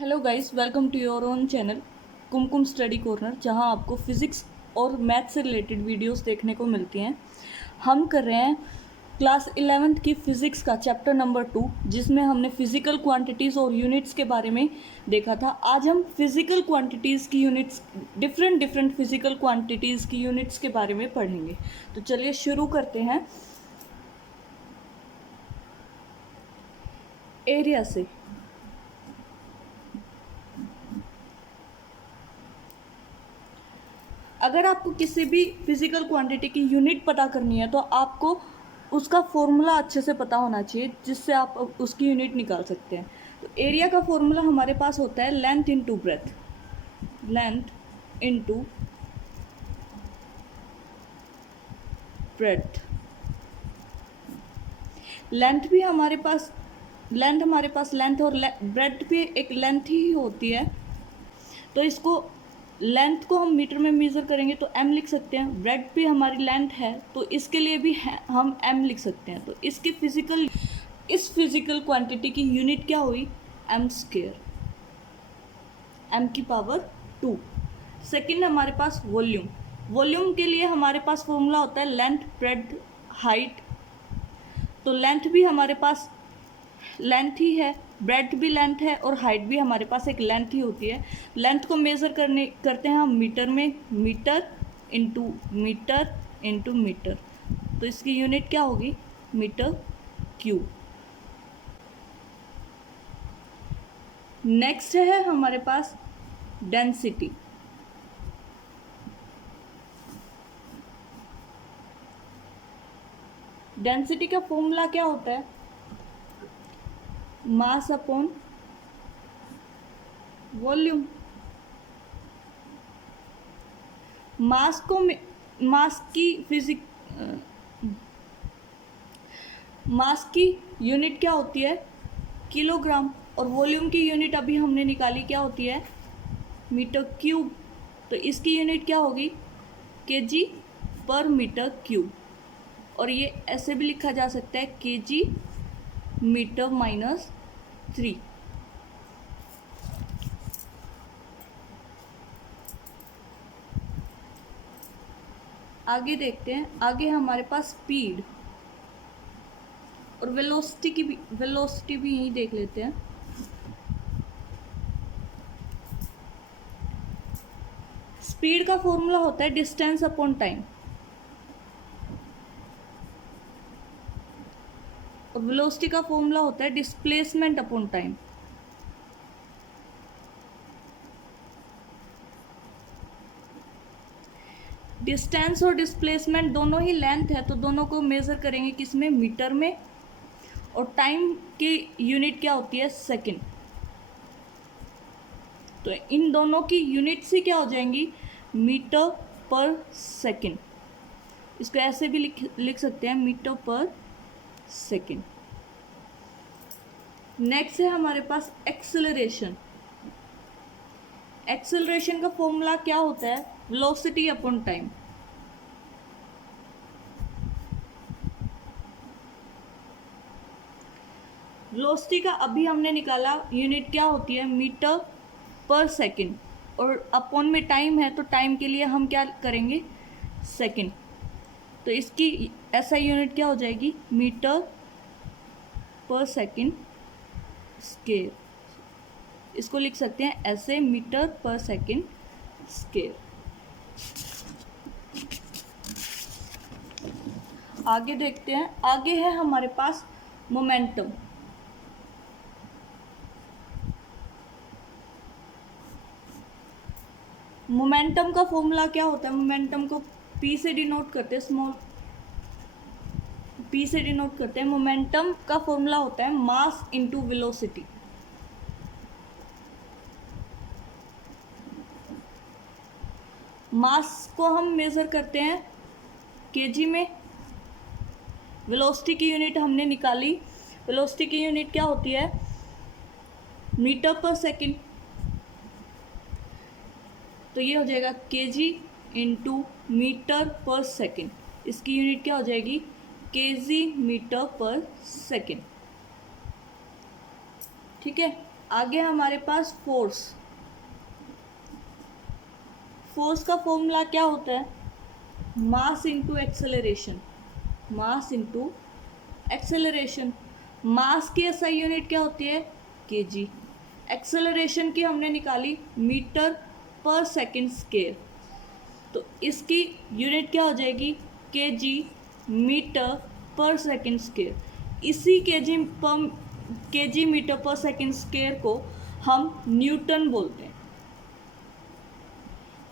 Hello guys, welcome to your own channel Kumkum study corner, जहां आपको physics और math से रिलेटेड वीडियोस देखने को मिलती हैं। हम कर रहे हैं क्लास 11th की फ़िज़िक्स का चैप्टर नंबर 2, जिसमें हमने फिज़िकल क्वांटिटीज़ और यूनिट्स के बारे में देखा था। आज हम फिज़िकल क्वांटिटीज़ की यूनिट्स, डिफरेंट फिज़िकल क्वांटिटीज़ की यूनिट्स के बारे में पढ़ेंगे। तो चलिए शुरू करते हैं एरिया से। अगर आपको किसी भी फिजिकल क्वांटिटी की यूनिट पता करनी है तो आपको उसका फॉर्मूला अच्छे से पता होना चाहिए, जिससे आप उसकी यूनिट निकाल सकते हैं। तो एरिया का फॉर्मूला हमारे पास होता है length into breadth, length into breadth. Length हमारे पास लेंथ और ब्रेथ भी एक लेंथ ही होती है। तो इसको लेंथ को हम मीटर में मेज़र करेंगे तो m लिख सकते हैं। ब्रेथ भी हमारी लेंथ है तो इसके लिए भी हम m लिख सकते हैं। तो इस फिजिकल क्वांटिटी की यूनिट क्या हुई? m स्क्वायर, m की पावर 2। सेकंड हमारे पास वॉल्यूम। वॉल्यूम के लिए हमारे पास फॉर्मूला होता है लेंथ ब्रेथ हाइट। तो लेंथ भी हमारे पास लेंथ ही है, ब्रेथ भी लेंथ है और हाइट भी हमारे पास एक लेंथ ही होती है। लेंथ को मेज़र करते हैं हम मीटर में, मीटर इंटू मीटर। तो इसकी यूनिट क्या होगी? Metre cube. नेक्स्ट है हमारे पास डेंसिटी। डेंसिटी का फॉर्मूला क्या होता है? Mass upon volume. मास को मास की यूनिट क्या होती है? किलोग्राम। और वॉल्यूम की यूनिट अभी हमने निकाली, क्या होती है? Metre cube. तो इसकी यूनिट क्या होगी? केजी पर मीटर क्यूब। और ये ऐसे भी लिखा जा सकता है केजी मीटर माइनस 3। आगे देखते हैं। आगे हमारे पास स्पीड और वेलोसिटी भी यहीं देख लेते हैं। स्पीड का फॉर्मूला होता है डिस्टेंस अपॉन टाइम, और वेलोसिटी का फॉर्मूला होता है डिस्प्लेसमेंट अपॉन टाइम। डिस्टेंस और डिस्प्लेसमेंट दोनों ही लेंथ है, तो दोनों को मेजर करेंगे किसमें? मीटर में। और टाइम की यूनिट क्या होती है? सेकंड। तो इन दोनों की यूनिट से क्या हो जाएंगी? Metre per second. इसको ऐसे भी लिख सकते हैं, मीटर पर सेकंड। नेक्स्ट है हमारे पास एक्सेलरेशन। एक्सेलरेशन का फॉर्मूला क्या होता है? Velocity upon time. वेलोसिटी का अभी हमने निकाला, यूनिट क्या होती है? Metre per second. और अपॉन में टाइम है तो टाइम के लिए हम क्या करेंगे? सेकंड। तो इसकी ऐसा यूनिट क्या हो जाएगी? Metre per second square. इसको लिख सकते हैं ऐसे, मीटर पर सेकंड स्क्वायर। आगे देखते हैं। आगे है हमारे पास मोमेंटम। मोमेंटम का फॉर्मूला क्या होता है? मोमेंटम को पी से डिनोट करते हैं, स्मॉल पी से डिनोट करते हैं। मोमेंटम का फॉर्मूला होता है मास इंटू वेलोसिटी। मास को हम मेजर करते हैं केजी में। वेलोसिटी की यूनिट हमने निकाली। वेलोसिटी की यूनिट क्या होती है? Metre per second. तो ये हो जाएगा KG into metre per second. इसकी यूनिट क्या हो जाएगी? KG metre per second. ठीक है। आगे हमारे पास फोर्स। फोर्स का फॉर्मूला क्या होता है? Mass into acceleration. Mass into acceleration. Mass की एसआई यूनिट क्या होती है? केजी। एक्सेलरेशन की हमने निकाली मीटर पर सेकंड स्क्वायर, तो इसकी यूनिट क्या हो जाएगी? KG metre per second square. इसी KG metre per second square को हम न्यूटन बोलते हैं।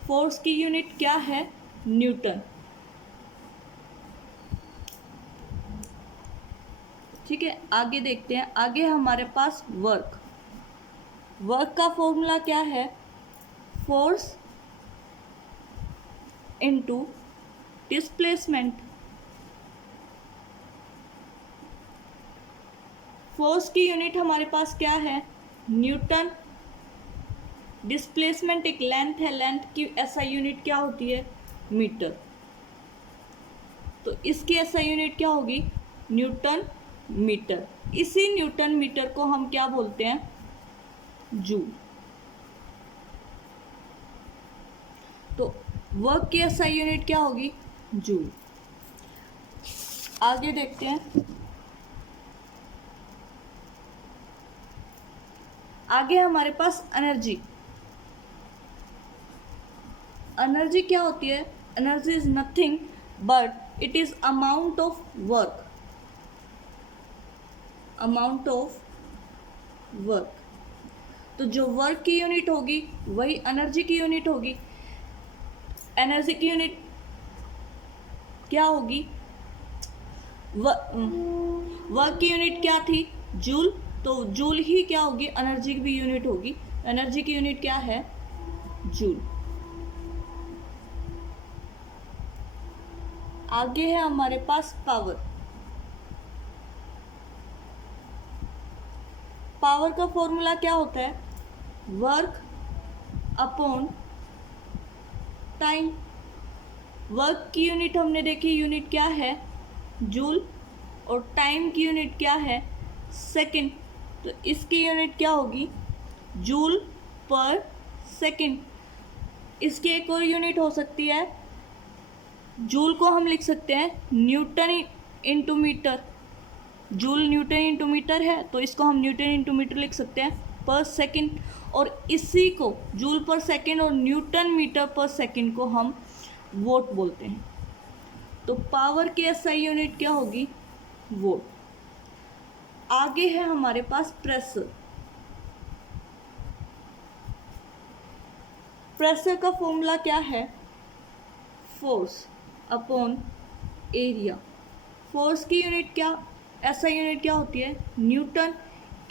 फोर्स की यूनिट क्या है? न्यूटन। ठीक है, आगे देखते हैं। आगे हमारे पास वर्क। वर्क का फॉर्मूला क्या है? Force into displacement. फोर्स की यूनिट हमारे पास क्या है? न्यूटन। डिस्प्लेसमेंट एक लेंथ है, लेंथ की एसआई यूनिट क्या होती है? मीटर। तो इसकी एसआई यूनिट क्या होगी? Newton metre. इसी न्यूटन मीटर को हम क्या बोलते हैं? जूल। तो वर्क की एसआई यूनिट क्या होगी? जूल। आगे देखते हैं। आगे हमारे पास एनर्जी। एनर्जी क्या होती है? Energy is nothing but it is amount of work. Amount of work. तो जो वर्क की यूनिट होगी वही एनर्जी की यूनिट होगी। एनर्जी की यूनिट क्या होगी? वर्क की यूनिट क्या थी? जूल। तो जूल ही क्या होगी? एनर्जी की भी यूनिट होगी। एनर्जी की यूनिट क्या है? जूल। आगे है हमारे पास पावर। पावर का फॉर्मूला क्या होता है? Work upon time. वर्क की यूनिट हमने देखी, यूनिट क्या है? जूल। और टाइम की यूनिट क्या है? सेकंड। तो इसकी यूनिट क्या होगी? जूल पर सेकंड। इसकी एक और यूनिट हो सकती है, जूल को हम लिख सकते हैं newton into metre. Joule newton into metre है, तो इसको हम न्यूटन इंटू मीटर लिख सकते हैं पर सेकंड। और इसी को जूल पर सेकंड और न्यूटन मीटर पर सेकंड को हम वोट बोलते हैं। तो पावर की एसआई यूनिट क्या होगी? वोट। आगे है हमारे पास प्रेशर। प्रेशर का फॉर्मूला क्या है? Force upon area. फोर्स की यूनिट क्या, एसआई यूनिट क्या होती है? न्यूटन।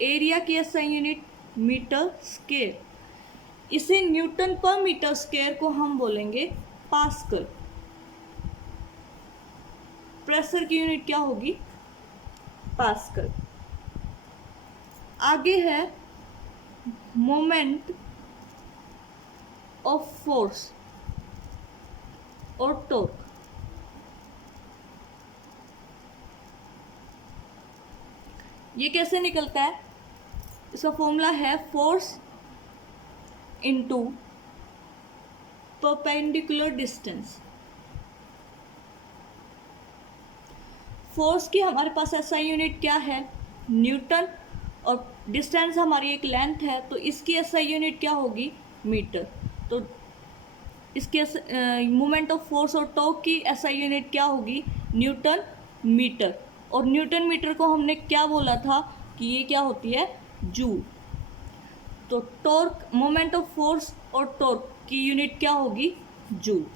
एरिया की एसआई यूनिट मीटर स्क्वायर। इसे न्यूटन पर मीटर स्क्वायर को हम बोलेंगे पास्कल। प्रेशर की यूनिट क्या होगी? पास्कल। आगे है मोमेंट ऑफ फोर्स और टॉर्क। ये कैसे निकलता है? इसका फॉर्मूला है force into perpendicular distance. Force की हमारे पास एसआई यूनिट क्या है? न्यूटन। और डिस्टेंस हमारी एक लेंथ है, तो इसकी एसआई यूनिट क्या होगी? मीटर। तो इसके मोमेंट ऑफ फोर्स और टॉर्क की एसआई यूनिट क्या होगी? Newton metre. और न्यूटन मीटर को हमने क्या बोला था कि ये क्या होती है? जूल। तो टॉर्क, मोमेंट ऑफ फोर्स और टॉर्क की यूनिट क्या होगी? जूल।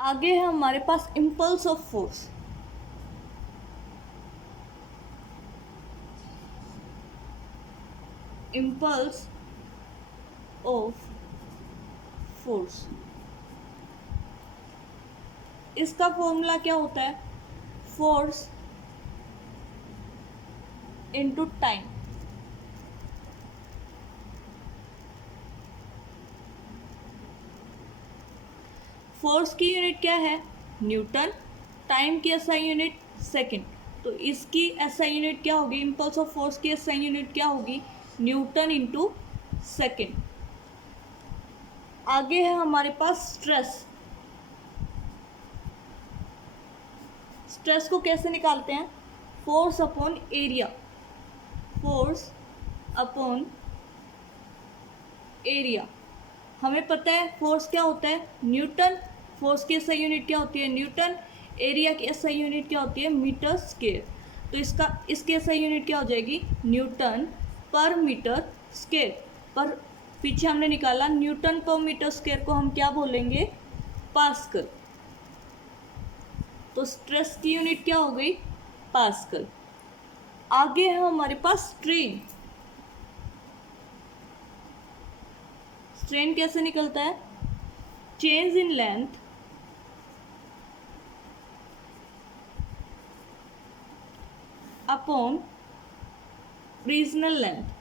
आगे है हमारे पास impulse of force. Impulse of force, इसका फॉर्मूला क्या होता है? Force into time. फोर्स की यूनिट क्या है? न्यूटन, टाइम की एसआई यूनिट सेकंड, तो इसकी एसआई यूनिट क्या होगी, इम्पल्स ऑफ फोर्स की एसआई यूनिट क्या होगी, न्यूटन इंटू सेकेंड। आगे है हमारे पास स्ट्रेस। स्ट्रेस को कैसे निकालते हैं, force upon area, force upon area. हमें पता है फोर्स क्या होता है, न्यूटन, फोर्स की एसआई यूनिट क्या होती है, न्यूटन, एरिया की एसआई यूनिट क्या होती है, मीटर स्क्वायर। तो इसकी एसआई यूनिट क्या हो जाएगी, न्यूटन पर मीटर स्क्वायर। पर पीछे हमने निकाला न्यूटन पर मीटर स्क्वायर को हम क्या बोलेंगे, पास्कल। तो स्ट्रेस की यूनिट क्या हो गई, पास्कल। आगे है हमारे पास स्ट्रेन। स्ट्रेन कैसे निकलता है, change in length upon regional length.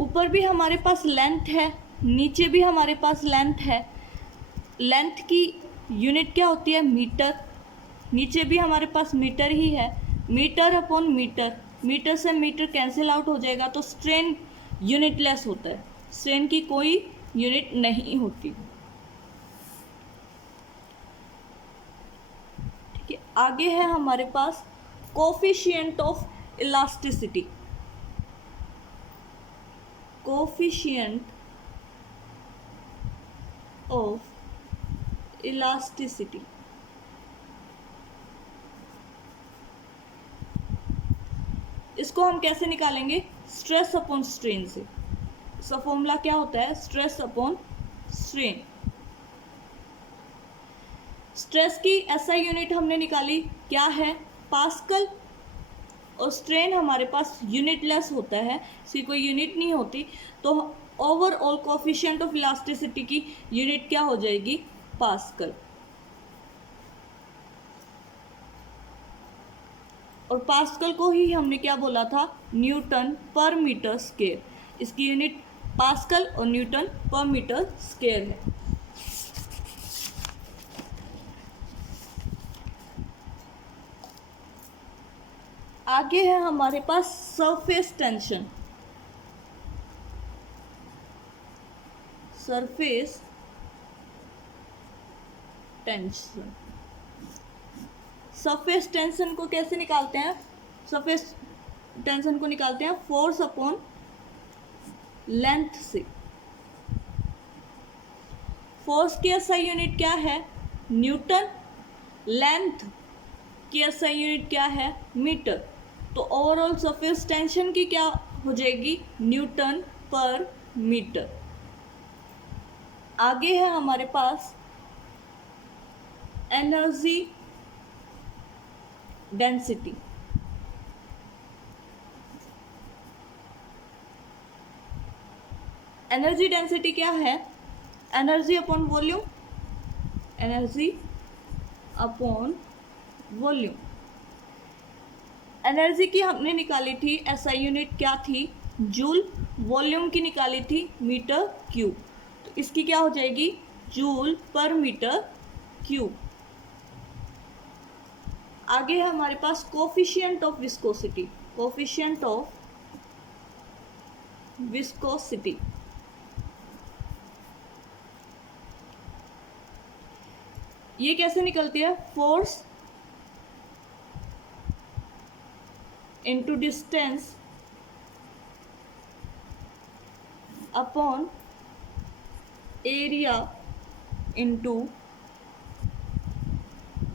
ऊपर भी हमारे पास लेंथ है, नीचे भी हमारे पास लेंथ है। लेंथ की यूनिट क्या होती है, मीटर, नीचे भी हमारे पास मीटर ही है, मीटर अपॉन मीटर, मीटर से मीटर कैंसिल आउट हो जाएगा, तो स्ट्रेन यूनिटलेस होता है, स्ट्रेन की कोई यूनिट नहीं होती। ठीक है, आगे है हमारे पास coefficient of elasticity. Coefficient of elasticity, इसको हम कैसे निकालेंगे, स्ट्रेस अपॉन स्ट्रेन से। इसका फॉर्मूला क्या होता है, स्ट्रेस अपॉन स्ट्रेन। स्ट्रेस की एसआई यूनिट हमने निकाली, क्या है, पास्कल। और स्ट्रेन हमारे पास यूनिटलेस होता है, इसकी कोई यूनिट नहीं होती, तो ओवरऑल कोफिशिएंट ऑफ इलास्टिसिटी की यूनिट क्या हो जाएगी, पास्कल। और पास्कल को ही हमने क्या बोला था, न्यूटन पर मीटर स्क्वायर। इसकी यूनिट पास्कल और न्यूटन पर मीटर स्क्वायर है। आगे है हमारे पास surface tension. Surface tension, surface tension को कैसे निकालते हैं, सरफेस टेंशन को निकालते हैं फोर्स अपॉन लेंथ से। फोर्स की एसआई यूनिट क्या है, न्यूटन, लेंथ की एसआई यूनिट क्या है, मीटर। तो ओवरऑल सरफेस टेंशन की क्या हो जाएगी, न्यूटन पर मीटर। आगे है हमारे पास एनर्जी डेंसिटी। एनर्जी डेंसिटी क्या है, energy upon volume, energy upon volume. Energy की हमने निकाली थी एसआई यूनिट क्या थी, जूल, वॉल्यूम की निकाली थी मीटर क्यूब, तो इसकी क्या हो जाएगी, जूल पर मीटर क्यूब। आगे है हमारे पास coefficient of viscosity, coefficient of viscosity. ये कैसे निकलती है, force into distance upon area into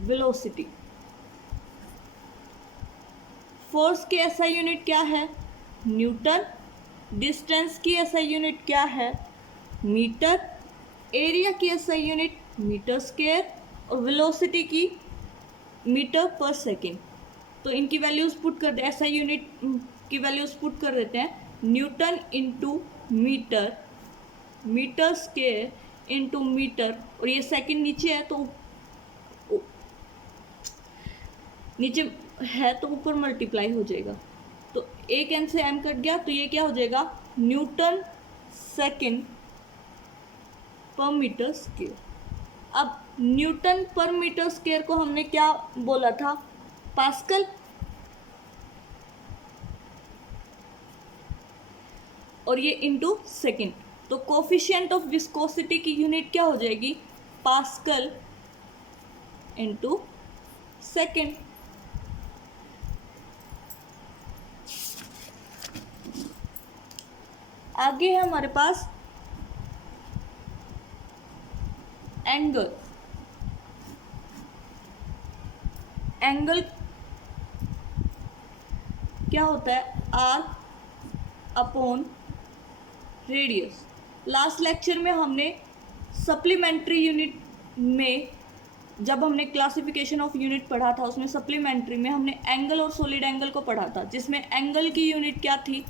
velocity. Force की एसआई यूनिट क्या है, न्यूटन, डिस्टेंस की एसआई यूनिट क्या है, मीटर, एरिया की एसआई यूनिट मीटर स्क्वायर, और वेलोसिटी की मीटर पर सेकेंड। तो इनकी वैल्यूज पुट कर दे, एसआई यूनिट की वैल्यूज पुट कर देते हैं, newton into metre, metre square into metre, और ये सेकेंड नीचे है तो नीचे है तो ऊपर मल्टीप्लाई हो जाएगा, तो एक n से m कट गया तो ये क्या हो जाएगा, न्यूटन सेकेंड पर मीटर स्क्वायर। अब न्यूटन पर मीटर स्क्वायर को हमने क्या बोला था, पास्कल, और ये इनटू सेकेंड। तो कोफिशिएंट ऑफ विस्कोसिटी की यूनिट क्या हो जाएगी, पास्कल इनटू सेकेंड। आगे है हमारे पास एंगल। एंगल क्या होता है, R upon radius. Last lecture में हमने सप्लीमेंट्री यूनिट में, जब हमने क्लासिफिकेशन ऑफ यूनिट पढ़ा था, उसमें सप्लीमेंट्री में हमने एंगल और सॉलिड एंगल को पढ़ा था, जिसमें एंगल की यूनिट क्या थी,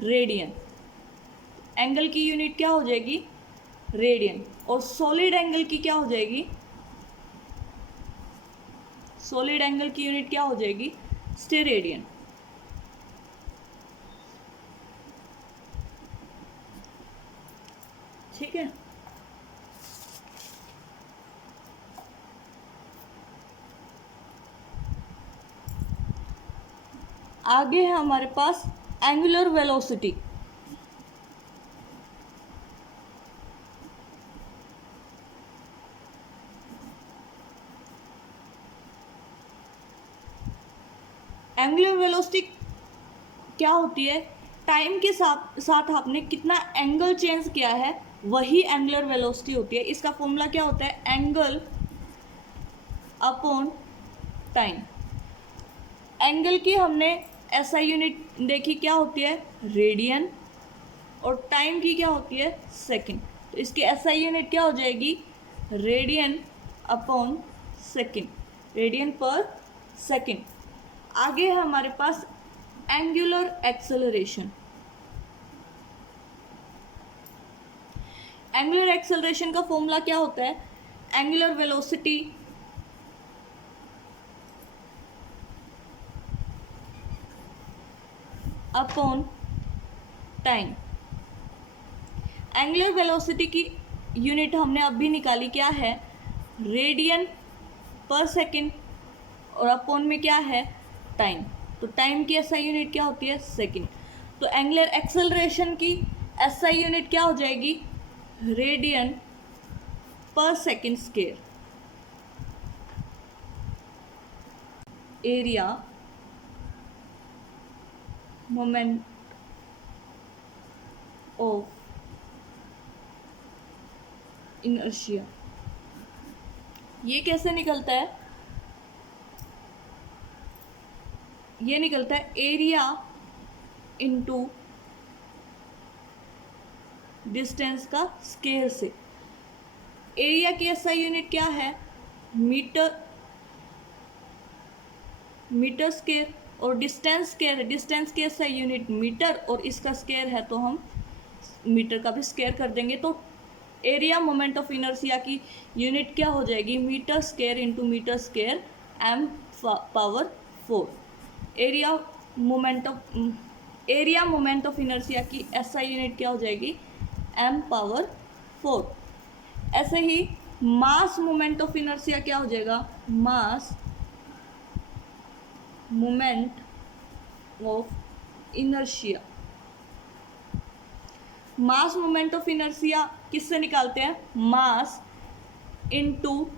रेडियन। एंगल की यूनिट क्या हो जाएगी, रेडियन। और सॉलिड एंगल की क्या हो जाएगी, सॉलिड एंगल की यूनिट क्या हो जाएगी, स्टेरेडियन। ठीक है। आगे है हमारे पास एंगुलर वेलोसिटी। एंगुलर वेलोसिटी क्या होती है, टाइम के साथ साथ आपने कितना एंगल चेंज किया है, वही एंगुलर वेलोसिटी होती है। इसका फॉर्मूला क्या होता है, एंगल अपॉन टाइम। एंगल की हमने एसआई यूनिट देखी, क्या होती है, रेडियन, और टाइम की क्या होती है, सेकंड। तो इसकी एसआई यूनिट क्या हो जाएगी, रेडियन अपॉन सेकंड, रेडियन पर सेकंड। आगे है हमारे पास एंगुलर एक्सेलरेशन। एंगुलर एक्सेलरेशन का फॉर्मूला क्या होता है, angular velocity upon time. Angular velocity की यूनिट हमने अभी निकाली, क्या है, रेडियन पर सेकंड, और अपॉन में क्या है, टाइम। तो टाइम की एसआई यूनिट क्या होती है, सेकंड। तो एंगुलर एक्सेलरेशन की एसआई यूनिट क्या हो जाएगी, रेडियन पर second square. Area moment of inertia. ये कैसे निकलता है, ये निकलता है एरिया इनटू डिस्टेंस का स्केयर से। एरिया की एसआई यूनिट क्या है, मीटर, मीटर स्केयर, और डिस्टेंस स्केयर है, डिस्टेंस की एसआई यूनिट मीटर, और इसका स्केयर है तो हम मीटर का भी स्केयर कर देंगे। तो एरिया मोमेंट ऑफ इनर्शिया की यूनिट क्या हो जाएगी, metre square into metre square m power 4। Area moment of inertia की एसआई यूनिट क्या हो जाएगी, m पावर 4। ऐसे ही मास मोमेंट ऑफ इनर्शिया क्या हो जाएगा, mass moment of inertia. Mass moment of inertia किससे निकालते हैं, मास इनटू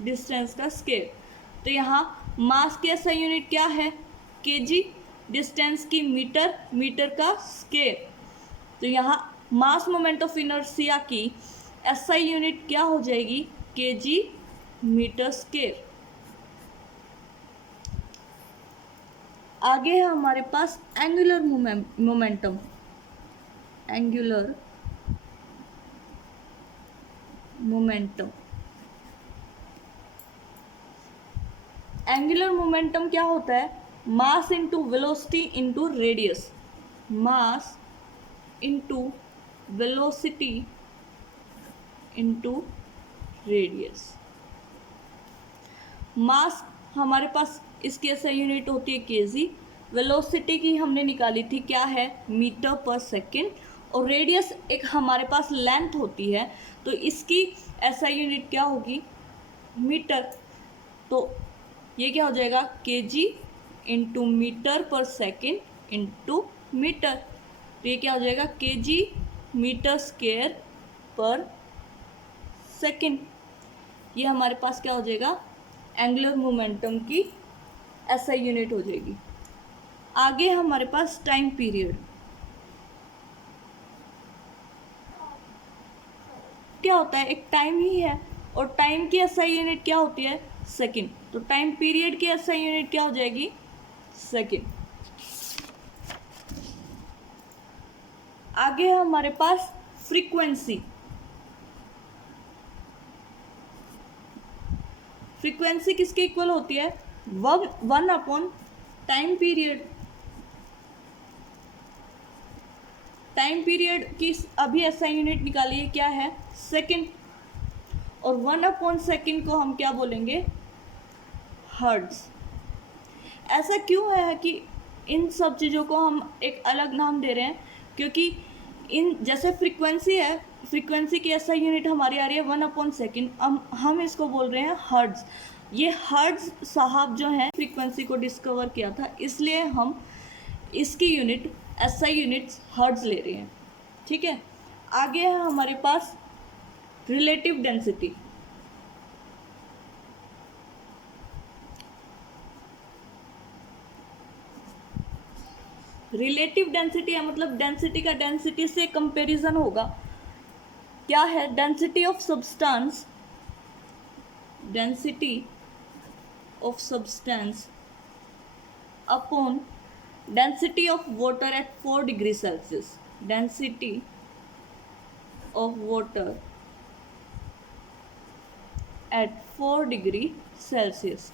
डिस्टेंस का स्केयर। तो यहाँ मास की एसआई यूनिट क्या है, केजी, डिस्टेंस की मीटर, मीटर का स्केयर। तो यहाँ मास मोमेंट ऑफ इनर्शिया की एसआई यूनिट क्या हो जाएगी, केजी मीटर स्केयर। आगे है हमारे पास angular momentum. Angular momentum, angular momentum क्या होता है, mass into velocity into radius. Mass into velocity into radius. Mass हमारे पास इसकी ऐसा यूनिट होती है केजी, वेलोसिटी की हमने निकाली थी, क्या है, मीटर पर सेकेंड, और रेडियस एक हमारे पास लेंथ होती है, तो इसकी एसआई यूनिट क्या होगी, मीटर। तो ये क्या हो जाएगा, KG into metre per second into metre. तो ये क्या हो जाएगा, केजी मीटर स्क्वायर पर सेकेंड। ये हमारे पास क्या हो जाएगा, एंगुलर मोमेंटम की एसआई यूनिट हो जाएगी। आगे हमारे पास टाइम पीरियड, क्या होता है, एक टाइम ही है, और टाइम की एसआई यूनिट क्या होती है, सेकंड। तो टाइम पीरियड की एसआई यूनिट क्या हो जाएगी, सेकंड। आगे है हमारे पास फ्रीक्वेंसी। फ्रीक्वेंसी किसके इक्वल होती है, one upon time period. Time period की अभी एसआई यूनिट निकाली है, क्या है, सेकंड, और 1/सेकंड को हम क्या बोलेंगे, हर्ट्ज। ऐसा क्यों है कि इन सब चीज़ों को हम एक अलग नाम दे रहे हैं, क्योंकि इन जैसे फ्रीक्वेंसी है, फ्रीक्वेंसी की एसआई यूनिट हमारी आ रही है 1/सेकंड, हम इसको बोल रहे हैं हर्ट्ज। ये हर्ट्ज साहब जो हैं फ्रीक्वेंसी को डिस्कवर किया था, इसलिए हम इसकी यूनिट एसआई यूनिट्स हर्ट्ज ले रहे हैं, ठीक है। आगे है हमारे पास रिलेटिव डेंसिटी। रिलेटिव डेंसिटी है मतलब डेंसिटी का डेंसिटी से कंपैरिजन होगा, क्या है, density of substance, density of substance upon density of water at 4 degree Celsius. Density of water at 4 degree Celsius.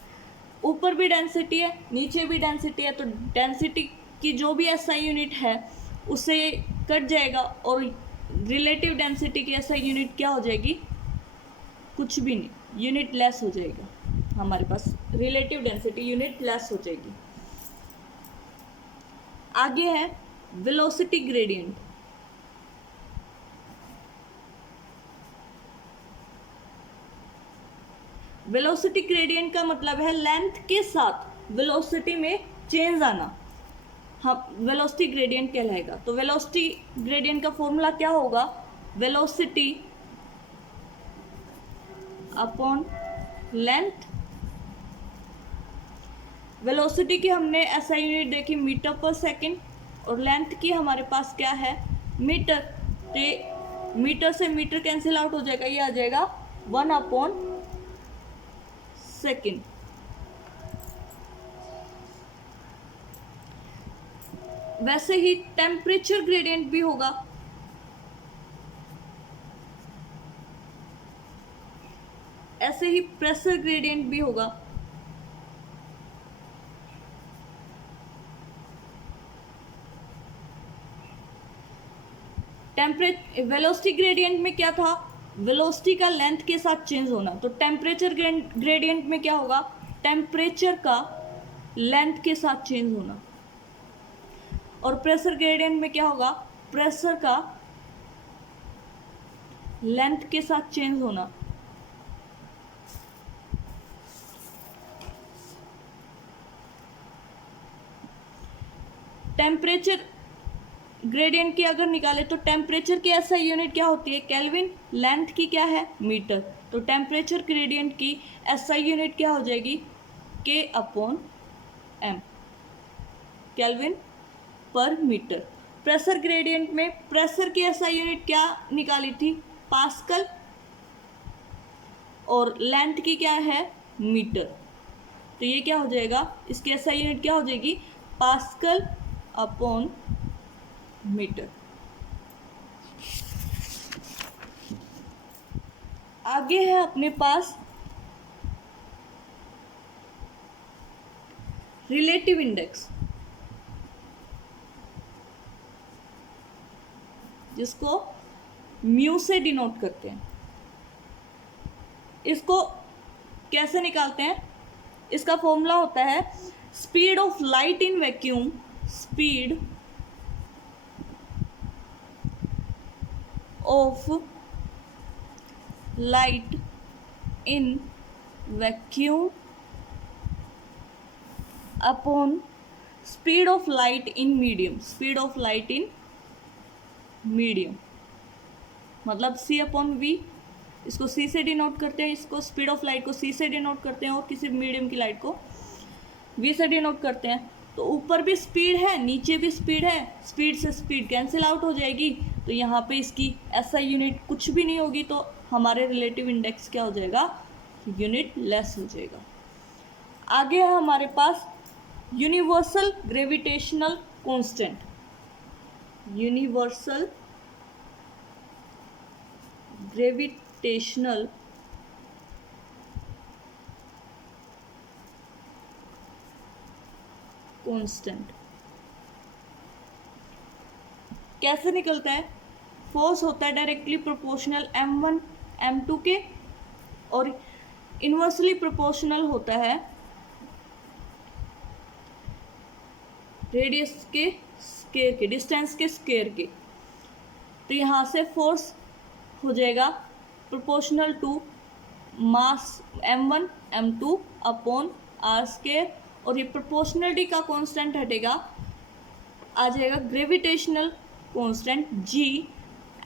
ऊपर भी डेंसिटी है, नीचे भी डेंसिटी है, तो डेंसिटी की जो भी एसआई यूनिट है उससे कट जाएगा, और रिलेटिव डेंसिटी की एसआई यूनिट क्या हो जाएगी, कुछ भी नहीं, यूनिट लेस हो जाएगा, हमारे पास रिलेटिव डेंसिटी यूनिट लेस हो जाएगी। आगे है वेलोसिटी ग्रेडियंट। वेलोसिटी ग्रेडियंट का मतलब है लेंथ के साथ वेलोसिटी में चेंज आना, हम वेलोसिटी ग्रेडियंट कहलाएगा। तो वेलोसिटी ग्रेडियंट का फॉर्मूला क्या होगा, वेलोसिटी अपॉन लेंथ। वेलोसिटी की हमने एसआई यूनिट देखी मीटर पर सेकंड, और लेंथ की हमारे पास क्या है, मीटर। तो मीटर से मीटर कैंसिल आउट हो जाएगा, ये आ जाएगा 1/सेकंड। वैसे ही टेम्परेचर ग्रेडियंट भी होगा, ऐसे ही प्रेशर ग्रेडियंट भी होगा। वेलोसिटी ग्रेडियंट में क्या था, वेलोसिटी का लेंथ के साथ चेंज होना। तो टेम्परेचर ग्रेडियंट में क्या होगा, टेम्परेचर का लेंथ के साथ चेंज होना। और प्रेशर ग्रेडियंट में क्या होगा, प्रेशर का लेंथ के साथ चेंज होना। टेम्परेचर ग्रेडियंट की अगर निकाले तो टेम्परेचर की एसआई यूनिट क्या होती है, केल्विन, लेंथ की क्या है, मीटर। तो टेम्परेचर ग्रेडियंट की एसआई यूनिट क्या हो जाएगी, K/m, केल्विन पर मीटर। प्रेशर ग्रेडियंट में प्रेशर की एसआई यूनिट क्या निकाली थी, पास्कल, और लेंथ की क्या है, मीटर। तो ये क्या हो जाएगा, इसकी एसआई यूनिट क्या हो जाएगी, पास्कल अपॉन मीटर। आगे है अपने पास रिलेटिव इंडेक्स, जिसको म्यू से डिनोट करते हैं। इसको कैसे निकालते हैं, इसका फॉर्मूला होता है speed of light in vacuum, speed of light in vacuum upon speed of light in medium, speed of light in medium, मतलब c अपॉन v, इसको c से डिनोट करते हैं, इसको स्पीड ऑफ लाइट को c से डिनोट करते हैं और किसी मीडियम की लाइट को v से डिनोट करते हैं। तो ऊपर भी स्पीड है, नीचे भी स्पीड है, स्पीड से स्पीड कैंसिल आउट हो जाएगी, तो यहाँ पे इसकी SI यूनिट कुछ भी नहीं होगी, तो हमारे रिलेटिव इंडेक्स क्या हो जाएगा, यूनिट लेस हो जाएगा। आगे है हमारे पास universal gravitational constant, universal gravitational constant कैसे निकलता है, फोर्स होता है डायरेक्टली प्रोपोर्शनल m1 m2 के और इनवर्सली प्रोपोर्शनल होता है रेडियस के स्क्वायर के, डिस्टेंस के स्क्वायर के। तो यहाँ से फोर्स हो जाएगा proportional to mass m1 m2 upon r square, और ये प्रोपोर्शनलिटी का कांस्टेंट हटेगा, आ जाएगा gravitational constant g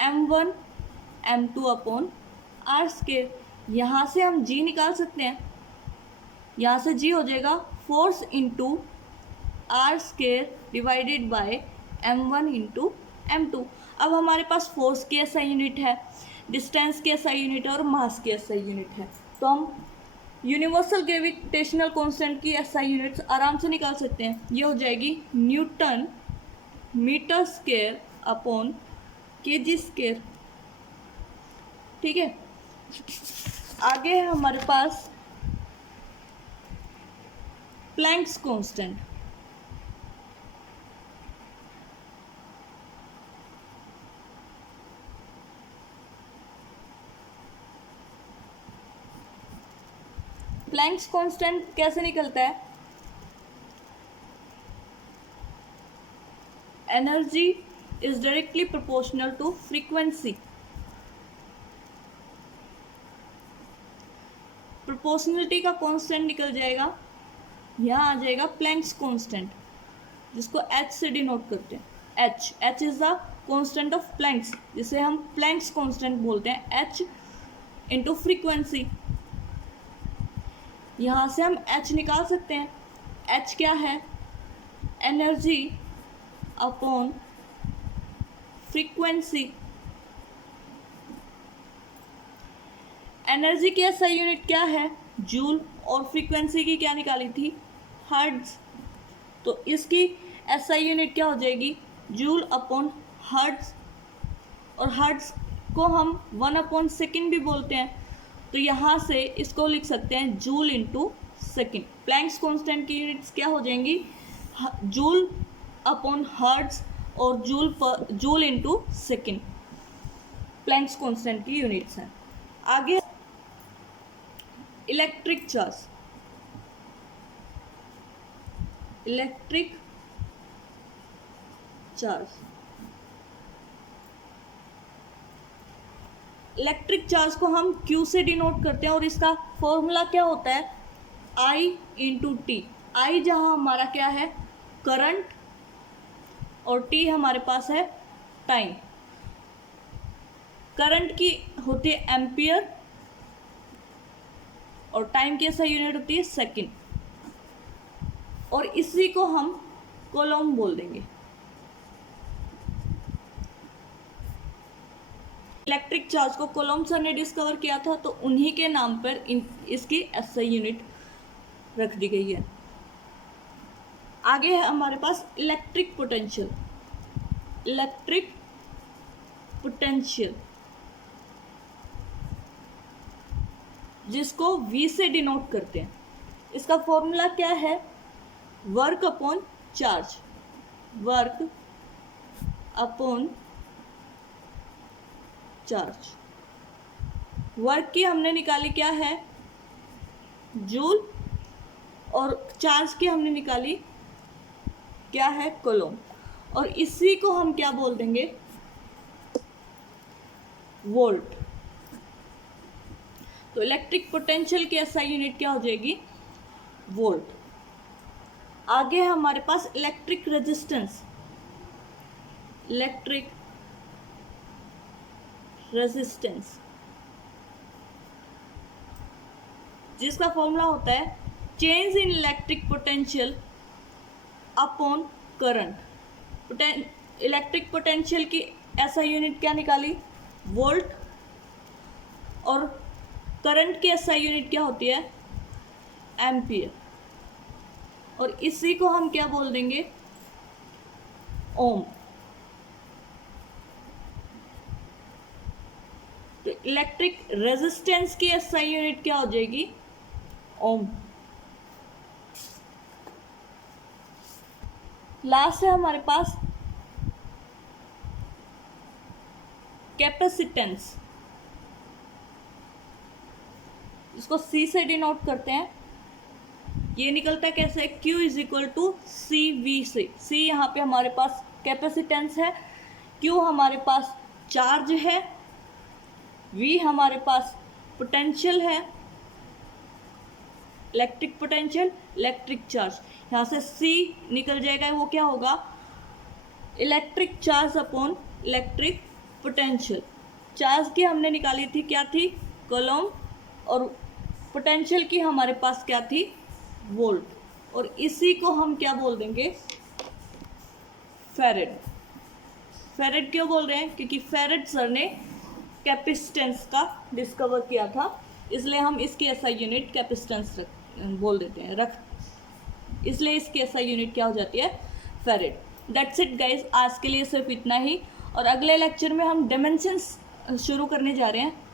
m1 m2 upon r square. यहाँ से हम g निकाल सकते हैं, यहाँ से g हो जाएगा force into R square divided by m1 into m2। अब हमारे पास फोर्स की SI यूनिट है, डिस्टेंस की SI यूनिट है और मास की SI यूनिट है, तो हम यूनिवर्सल ग्रेविटेशनल कांस्टेंट की SI यूनिट्स आराम से निकाल सकते हैं। ये हो जाएगी newton metre square upon kg square, ठीक है। आगे है हमारे पास प्लैंक्स कांस्टेंट, प्लैंक्स कांस्टेंट कैसे निकलता है, energy is directly proportional to frequency, proportionality का कांस्टेंट निकल जाएगा, यहाँ आ जाएगा प्लैंक्स कांस्टेंट जिसको h से डिनोट करते हैं, h is the constant of Planck's, जिसे हम प्लैंक्स कांस्टेंट बोलते हैं, h इंटू फ्रीक्वेंसी। यहाँ से हम h निकाल सकते हैं, h क्या है, एनर्जी अपॉन फ्रीक्वेंसी। एनर्जी की SI यूनिट क्या है, जूल, और फ्रीक्वेंसी की क्या निकाली थी, हर्ट्ज, तो इसकी SI यूनिट क्या हो जाएगी, जूल अपॉन हर्ट्ज, और हर्ट्ज को हम 1 अपॉन सेकेंड भी बोलते हैं, तो यहाँ से इसको लिख सकते हैं joule into second. Planck's constant की यूनिट्स क्या हो जाएंगी, जूल अपॉन हर्ट्ज और joule into second, Planck's constant की यूनिट्स हैं। आगे electric charge, electric charge, electric charge को हम Q से डिनोट करते हैं और इसका फॉर्मूला क्या होता है, I इंटू टी। I जहाँ हमारा क्या है, करंट, और T हमारे पास है टाइम। करंट की होती है एम्पियर और टाइम की SI यूनिट होती है सेकंड, और इसी को हम कोलोम बोल देंगे। इलेक्ट्रिक चार्ज को कोलोम सर ने डिस्कवर किया था, तो उन्हीं के नाम पर इसकी SI यूनिट रख दी गई है। आगे है हमारे पास इलेक्ट्रिक पोटेंशियल, इलेक्ट्रिक पोटेंशियल जिसको V से डिनोट करते हैं। इसका फॉर्मूला क्या है, work upon charge, work upon charge. Work की हमने निकाली क्या है, जूल, और चार्ज की हमने निकाली क्या है, कूलम, और इसी को हम क्या बोल देंगे, वोल्ट। तो इलेक्ट्रिक पोटेंशियल की एसआई यूनिट क्या हो जाएगी, वोल्ट। आगे है हमारे पास इलेक्ट्रिक रेजिस्टेंस, इलेक्ट्रिक रेजिस्टेंस जिसका फॉर्मूला होता है change in electric potential upon current. Electric potential की एसआई यूनिट क्या निकाली, वोल्ट, और करंट की एसआई यूनिट क्या होती है, एम्पियर, और इसी को हम क्या बोल देंगे, ओम। तो इलेक्ट्रिक रेजिस्टेंस की एसआई यूनिट क्या हो जाएगी, ओम। लास्ट है हमारे पास कैपेसिटेंस, इसको सी से डिनोट करते हैं। ये निकलता है कैसे, Q is equal to C V से। C यहाँ पे हमारे पास कैपेसिटेंस है, Q हमारे पास चार्ज है, V हमारे पास पोटेंशियल है, इलेक्ट्रिक पोटेंशियल, इलेक्ट्रिक चार्ज। यहाँ से C निकल जाएगा, वो क्या होगा, electric charge upon electric potential. Charge की हमने निकाली थी क्या थी, कूलम, और पोटेंशियल की हमारे पास क्या थी, वोल्ट, और इसी को हम क्या बोल देंगे, फैरेड। फैरेड क्यों बोल रहे हैं, क्योंकि फैरेड सर ने कैपेसिटेंस का डिस्कवर किया था, इसलिए हम इसकी एसआई यूनिट कैपेसिटेंस बोल देते हैं, इसलिए इसकी एसआई यूनिट क्या हो जाती है, फैरेड। दैट्स इट गाइज, आज के लिए सिर्फ इतना ही, और अगले लेक्चर में हम डायमेंशंस शुरू करने जा रहे हैं।